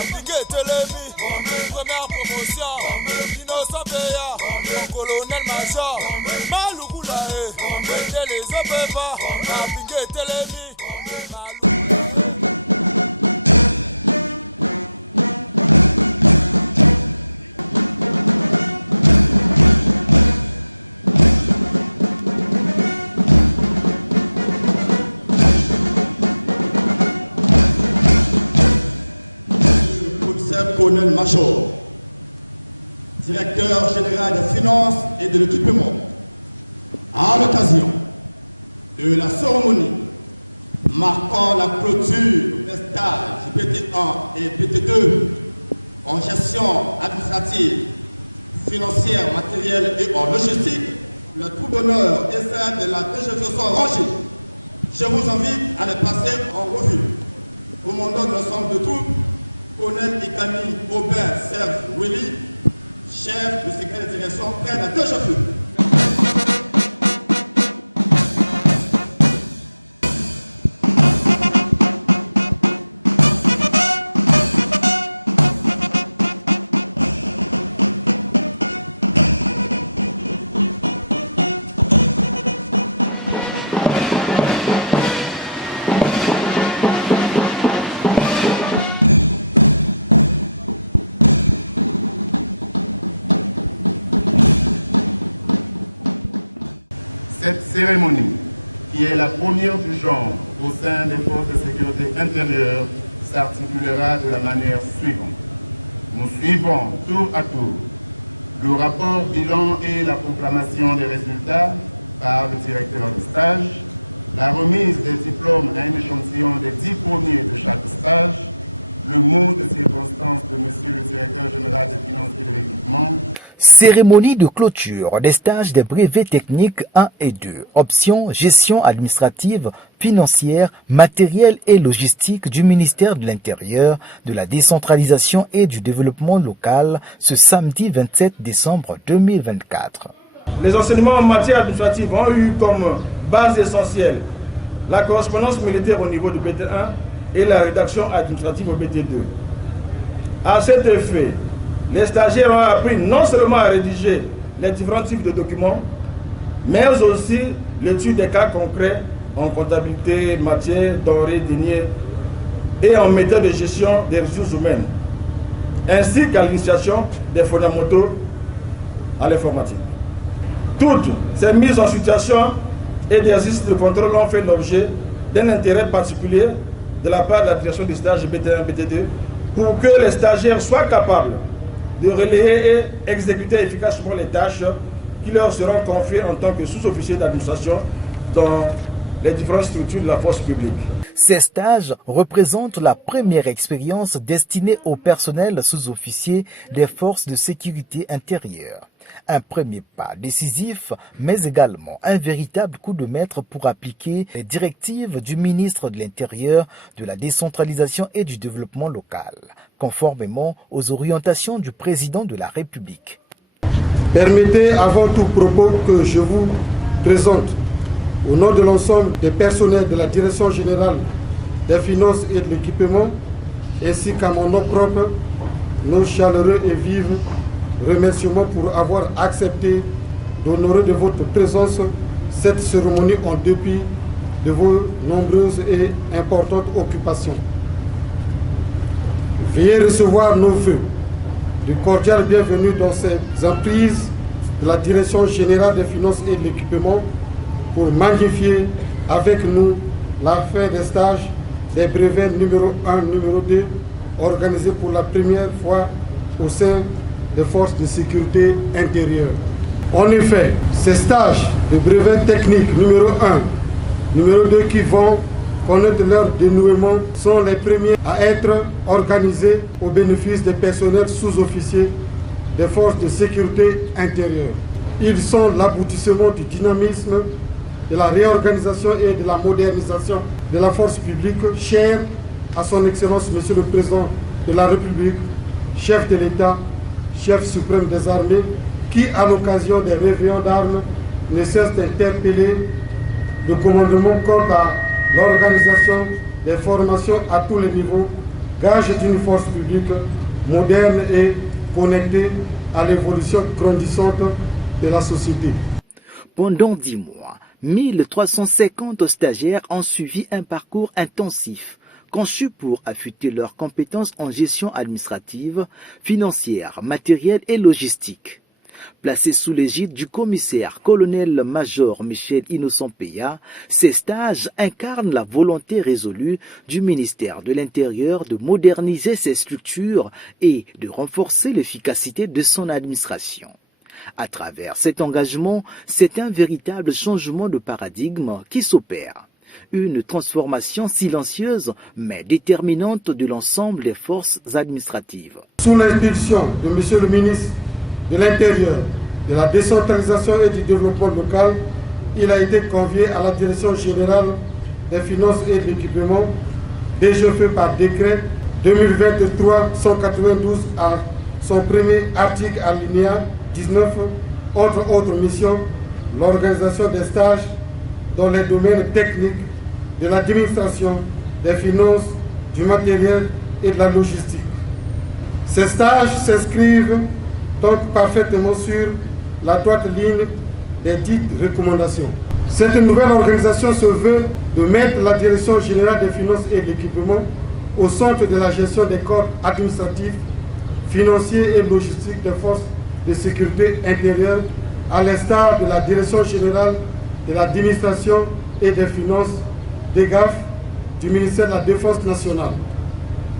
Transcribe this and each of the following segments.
Napingue Telemi, première promotion, Innocent Béa, colonel major, Maloukulae, les Opéva, Napingue Telemi, Colonel Major, directeur général des finances et de l'équipement, à l'occasion de la cérémonie marquant la clôture des stages PT1 et PT2 en gestion administrative, financière, matérielle et en logistique, le troupe d'honneur et celle de la DGF sont rangés. Je vous invite à les passer en revue. Commandant de l'ensemble de troupes, Colonel Ikani Aubert Serge Willy, chef du secret de direction près de la DGF. Cette cérémonie, qui est la première du genre au sein des forces de sécurité intérieure, s'articulera de la manière suivante. Nous suivons tour à tour le rapport bilan et la proclamation des résultats par le directeur de stage, la remise des diplômes à un échantillon des 10 premiers de chaque stage, le mot de circonstance de Monsieur le directeur général des finances et de l'équipement. Cérémonie de clôture des stages des brevets techniques 1 et 2, options gestion administrative, financière, matérielle et logistique du ministère de l'Intérieur, de la décentralisation et du développement local ce samedi 27 décembre 2024. Les enseignements en matière administrative ont eu comme base essentielle la correspondance militaire au niveau du BT1 et la rédaction administrative au BT2. À cet effet, les stagiaires ont appris non seulement à rédiger les différents types de documents, mais aussi l'étude des cas concrets en comptabilité, matière, denrées, deniers et en méthode de gestion des ressources humaines, ainsi qu'à l'initiation des fondamentaux à l'informatique. Toutes ces mises en situation et exercices de contrôle ont fait l'objet d'un intérêt particulier de la part de la direction des stages BT1 et BT2 pour que les stagiaires soient capables de relayer et exécuter efficacement les tâches qui leur seront confiées en tant que sous-officiers d'administration dans les différentes structures de la force publique. Ces stages représentent la première expérience destinée au personnel sous-officier des forces de sécurité intérieure. Un premier pas décisif, mais également un véritable coup de maître pour appliquer les directives du ministre de l'Intérieur, de la décentralisation et du développement local, conformément aux orientations du président de la République. Permettez avant tout propos que je vous présente, au nom de l'ensemble des personnels de la Direction générale des finances et de l'équipement, ainsi qu'à mon nom propre, nos chaleureux et vifs remerciements pour avoir accepté d'honorer de votre présence cette cérémonie en dépit de vos nombreuses et importantes occupations. Veuillez recevoir nos vœux de cordial bienvenue dans ces emprises de la Direction générale des finances et de l'équipement pour magnifier avec nous la fin des stages des brevets numéro 1, numéro 2, organisés pour la première fois au sein des forces de sécurité intérieure. En effet, ces stages de brevet technique numéro 1, numéro 2 qui vont connaître leur dénouement sont les premiers à être organisés au bénéfice des personnels sous-officiers des forces de sécurité intérieure. Ils sont l'aboutissement du dynamisme, de la réorganisation et de la modernisation de la force publique, chère à son Excellence Monsieur le Président de la République, chef de l'État, chef suprême des armées, qui, à l'occasion des réveillons d'armes, ne cesse d'interpeller le commandement quant à l'organisation des formations à tous les niveaux gage d'une force publique moderne et connectée à l'évolution grandissante de la société. Pendant 10 mois, 1350 stagiaires ont suivi un parcours intensif, conçu pour affûter leurs compétences en gestion administrative, financière, matérielle et logistique. Placés sous l'égide du commissaire colonel-major Michel Innocent-Peya, ces stages incarnent la volonté résolue du ministère de l'Intérieur de moderniser ses structures et de renforcer l'efficacité de son administration. À travers cet engagement, c'est un véritable changement de paradigme qui s'opère. Une transformation silencieuse mais déterminante de l'ensemble des forces administratives. Sous l'impulsion de M. le ministre de l'Intérieur, de la décentralisation et du développement local, il a été convié à la Direction générale des finances et de l'équipement, déjà fait par décret 2023-192 à son premier article alinéa 19, entre autres missions, l'organisation des stages dans les domaines techniques de l'administration, des finances, du matériel et de la logistique. Ces stages s'inscrivent donc parfaitement sur la droite ligne des dites recommandations. Cette nouvelle organisation se veut de mettre la Direction générale des finances et de l'équipement au centre de la gestion des corps administratifs, financiers et logistiques des forces de sécurité intérieure, à l'instar de la Direction générale de l'administration et des finances, des GAF, du ministère de la Défense nationale.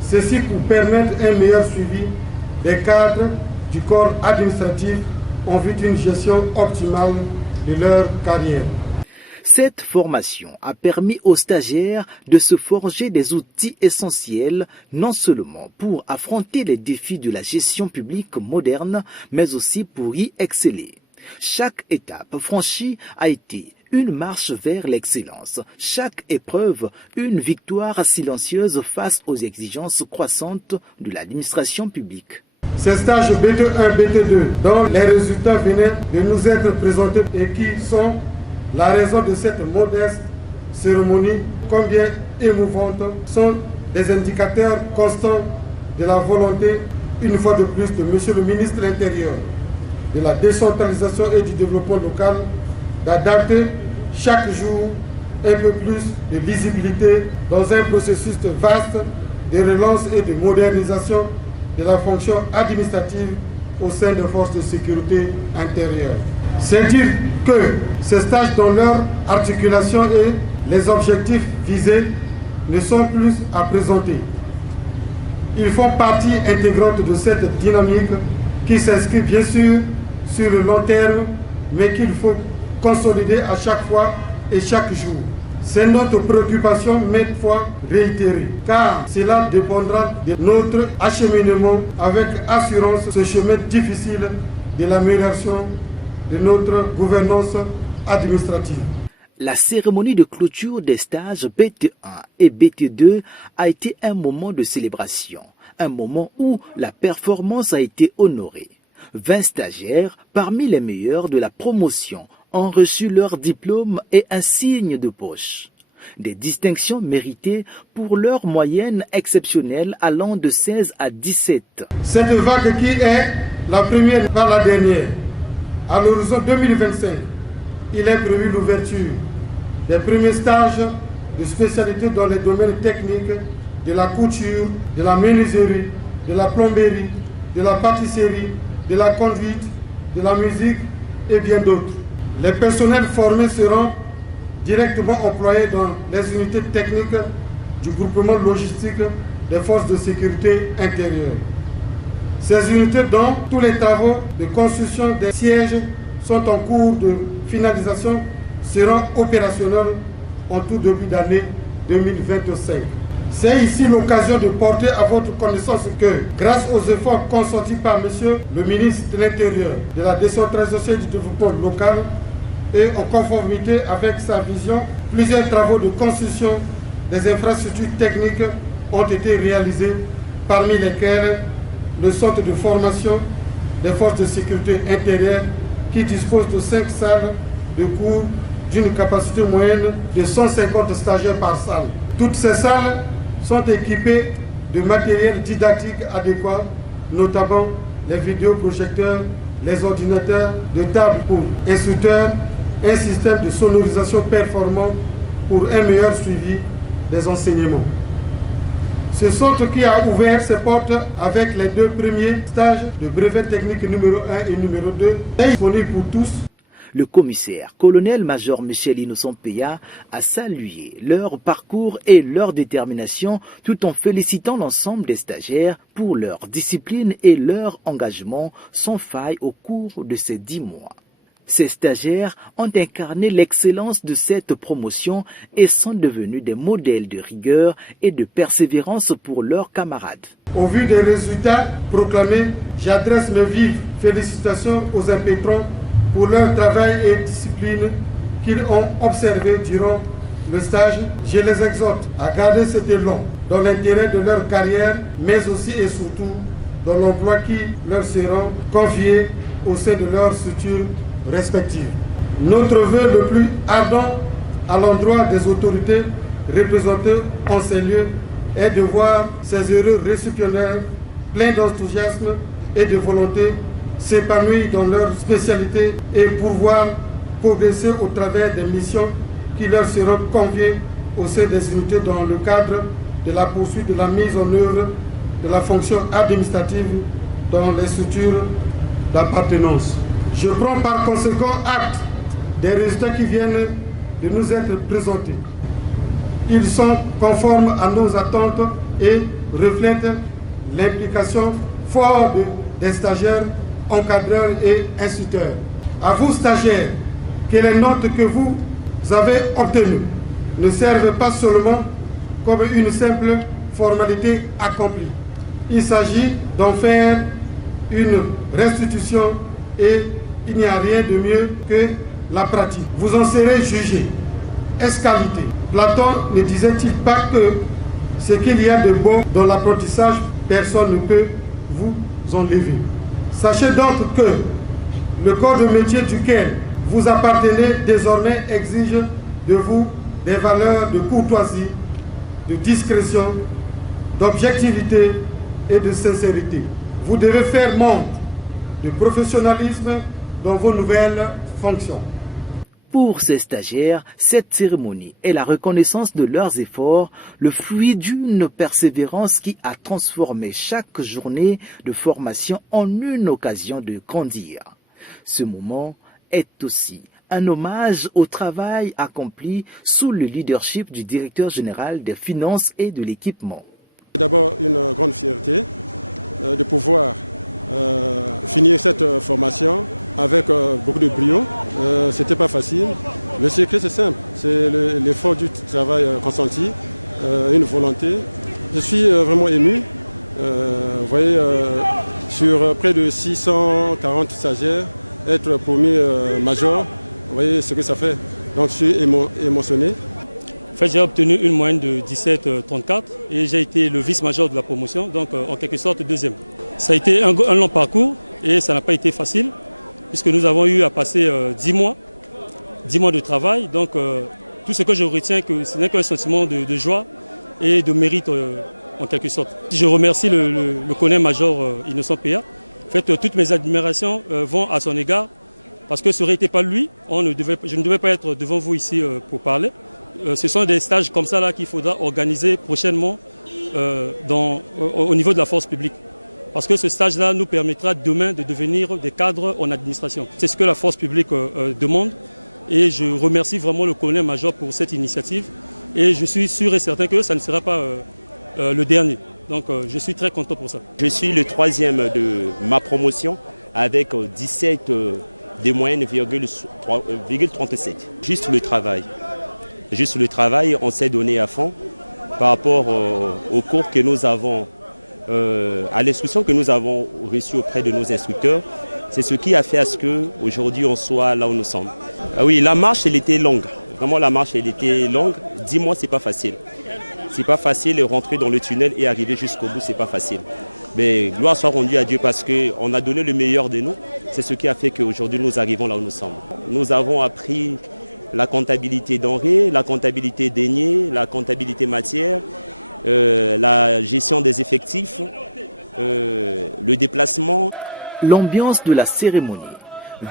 Ceci pour permettre un meilleur suivi des cadres du corps administratif en vue d'une gestion optimale de leur carrière. Cette formation a permis aux stagiaires de se forger des outils essentiels, non seulement pour affronter les défis de la gestion publique moderne, mais aussi pour y exceller. Chaque étape franchie a été une marche vers l'excellence. Chaque épreuve, une victoire silencieuse face aux exigences croissantes de l'administration publique. Ces stages BT1, BT2, dont les résultats venaient de nous être présentés et qui sont la raison de cette modeste cérémonie, combien émouvante, sont des indicateurs constants de la volonté, une fois de plus, de M. le ministre de l'Intérieur, de la décentralisation et du développement local, d'adapter chaque jour un peu plus de visibilité dans un processus vaste de relance et de modernisation de la fonction administrative au sein des forces de sécurité intérieure. C'est dire que ces stages dans leur articulation et les objectifs visés ne sont plus à présenter. Ils font partie intégrante de cette dynamique qui s'inscrit bien sûr sur le long terme, mais qu'il faut consolider à chaque fois et chaque jour. C'est notre préoccupation maintes fois réitérée, car cela dépendra de notre acheminement avec assurance ce chemin difficile de l'amélioration de notre gouvernance administrative. La cérémonie de clôture des stages BT1 et BT2 a été un moment de célébration, un moment où la performance a été honorée. 20 stagiaires, parmi les meilleurs de la promotion, ont reçu leur diplôme et un signe de poche. Des distinctions méritées pour leur moyenne exceptionnelle allant de 16 à 17. Cette vague qui est la première par la dernière. À l'horizon 2025, il est prévu l'ouverture des premiers stages de spécialité dans les domaines techniques de la couture, de la menuiserie, de la plomberie, de la pâtisserie, de la conduite, de la musique et bien d'autres. Les personnels formés seront directement employés dans les unités techniques du groupement logistique des forces de sécurité intérieure. Ces unités dont tous les travaux de construction des sièges sont en cours de finalisation seront opérationnels en tout début d'année 2025. C'est ici l'occasion de porter à votre connaissance que, grâce aux efforts consentis par Monsieur le ministre de l'Intérieur, de la décentralisation et du développement local, et en conformité avec sa vision, plusieurs travaux de construction des infrastructures techniques ont été réalisés, parmi lesquels le centre de formation des forces de sécurité intérieure qui dispose de 5 salles de cours d'une capacité moyenne de 150 stagiaires par salle. Toutes ces salles sont équipées de matériel didactique adéquat, notamment les vidéoprojecteurs, les ordinateurs, de tables pour instructeurs, un système de sonorisation performant pour un meilleur suivi des enseignements. Ce centre qui a ouvert ses portes avec les 2 premiers stages de brevet technique numéro 1 et numéro 2 est disponible pour tous. Le commissaire, colonel-major Michel Innocent Peya, a salué leur parcours et leur détermination tout en félicitant l'ensemble des stagiaires pour leur discipline et leur engagement sans faille au cours de ces 10 mois. Ces stagiaires ont incarné l'excellence de cette promotion et sont devenus des modèles de rigueur et de persévérance pour leurs camarades. Au vu des résultats proclamés, j'adresse mes vives félicitations aux impétrants pour leur travail et discipline qu'ils ont observé durant le stage. Je les exhorte à garder cet élan dans l'intérêt de leur carrière, mais aussi et surtout dans l'emploi qui leur sera confié au sein de leurs structures respectives. Notre vœu le plus ardent à l'endroit des autorités représentées en ces lieux est de voir ces heureux récipiendaires pleins d'enthousiasme et de volonté s'épanouir dans leur spécialité et pouvoir progresser au travers des missions qui leur seront confiées au sein des unités dans le cadre de la poursuite de la mise en œuvre de la fonction administrative dans les structures d'appartenance. Je prends par conséquent acte des résultats qui viennent de nous être présentés. Ils sont conformes à nos attentes et reflètent l'implication forte des stagiaires, encadreurs et instructeurs. À vous stagiaires, que les notes que vous avez obtenues ne servent pas seulement comme une simple formalité accomplie. Il s'agit d'en faire une restitution et il n'y a rien de mieux que la pratique. Vous en serez jugés. Est-ce qualité? Platon ne disait-il pas que ce qu'il y a de beau dans l'apprentissage, personne ne peut vous enlever? Sachez donc que le corps de métier duquel vous appartenez désormais exige de vous des valeurs de courtoisie, de discrétion, d'objectivité et de sincérité. Vous devez faire montre de professionnalisme dans vos nouvelles fonctions. Pour ces stagiaires, cette cérémonie est la reconnaissance de leurs efforts, le fruit d'une persévérance qui a transformé chaque journée de formation en une occasion de grandir. Ce moment est aussi un hommage au travail accompli sous le leadership du directeur général des finances et de l'équipement. C'est d'abord une grande fierté de pouvoir finir cette formation avec beaucoup de brio. C'était pas facile. Le secret c'est simple, c'est l'effort du travail consenti, une volonté. Je suis vraiment ému. Vous voyez, sur près de 640 stagiaires, être promu major, vous voyez ce que ça fait. Donc je suis émotionné. En fait, j'ai obtenu une moyenne de 17,34 et j'ai été le vice-major de la promotion, donc en quelque sorte deuxième. Ça a été un long parcours et ça n'a pas été facile puisque nous avons eu à passer 10 mois de travail. Donc tout ce que je retiens, ce n'est qu'un sentiment de joie et de mérite en quelque sorte. Je remercie le colonel-major Innocent Peya. En fait, toutes mes admirations vont à son égard parce que ça n'aurait été pas lui, je ne devais pas être devant vous ici pour parler. Ce sont des stages comme ça qu'il faudra organiser prochainement au niveau de la force publique. Parce que ce stage-là nous permettra demain de devenir des cadres en administration. C'est ce que la force publique demande et je remercie vraiment le colonel-major pour cette initiative et je suis sûr et certain que ça ne sera pas le dernier. Donc je suis très content pour ça. Je suis le 3e de ma promotion avec 17 de moyenne, 37. Juste le travail, on s'est donné à fond par rapport au cours que nous avons, à l'instruction que nous avons reçue auprès de nos instructeurs. C'est ce qui a fait à ce qu'aujourd'hui on soit là où nous sommes. Ah oui, la marche elle était longue. Vraiment la marche elle était longue. 10 mois c'est pas facile. C'est pas facile de rentrer dans le tunnel et arriver jusqu'au bout, c'est pas facile. Mais gloire soit rendue à Dieu parce qu'on a donné le meilleur de nous. C'est ce qui a fait qu'aujourd'hui nous arrivons là où nous sommes. Nous avons appris la comptabilité denrées, la comptabilité deniers, la comptabilité matière, la gestion des effectifs, le déplacement. L'ambiance de la cérémonie,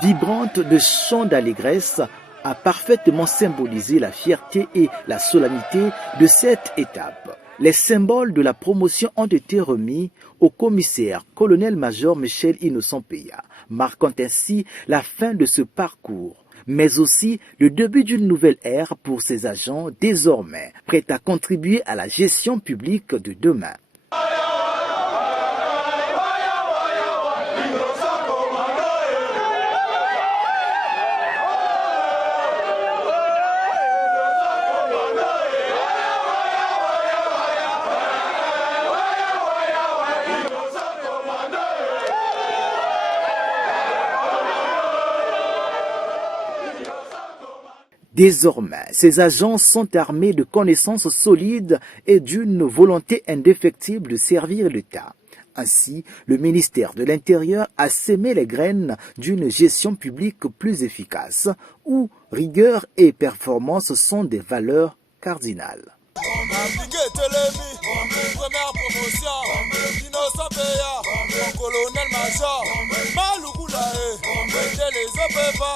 vibrante de chants d'allégresse, a parfaitement symbolisé la fierté et la solennité de cette étape. Les symboles de la promotion ont été remis au commissaire colonel-major Michel Innocent Peya, marquant ainsi la fin de ce parcours, mais aussi le début d'une nouvelle ère pour ces agents désormais prêts à contribuer à la gestion publique de demain. Désormais, ces agents sont armés de connaissances solides et d'une volonté indéfectible de servir l'État. Ainsi, le ministère de l'Intérieur a sémé les graines d'une gestion publique plus efficace, où rigueur et performance sont des valeurs cardinales. Première promotion, Innocent Peya, colonel-major, Malukula, les OPEPA,